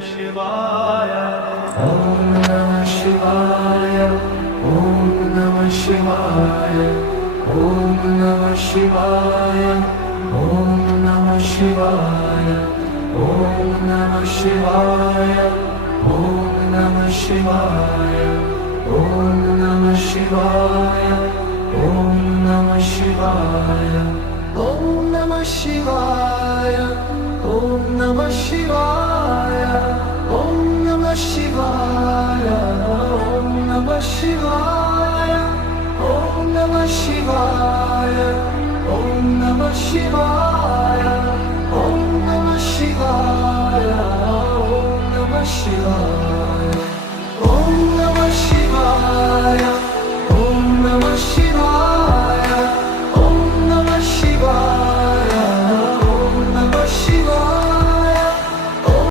शिवाय Om Namah Shivaya. Om Namah Shivaya. Om Namah Shivaya. Om Namah Shivaya. Om Namah Shivaya. Om Namah Shivaya. Om Namah Shivaya. Om Namah Shivaya. Om Namah Shivaya. Om Namah Shivaya. Om Namah Shivaya. Om Namah Shivaya. Om Namah Shivaya. Om Namah Shivaya. Om Namah Shivaya. Om Namah Shivaya.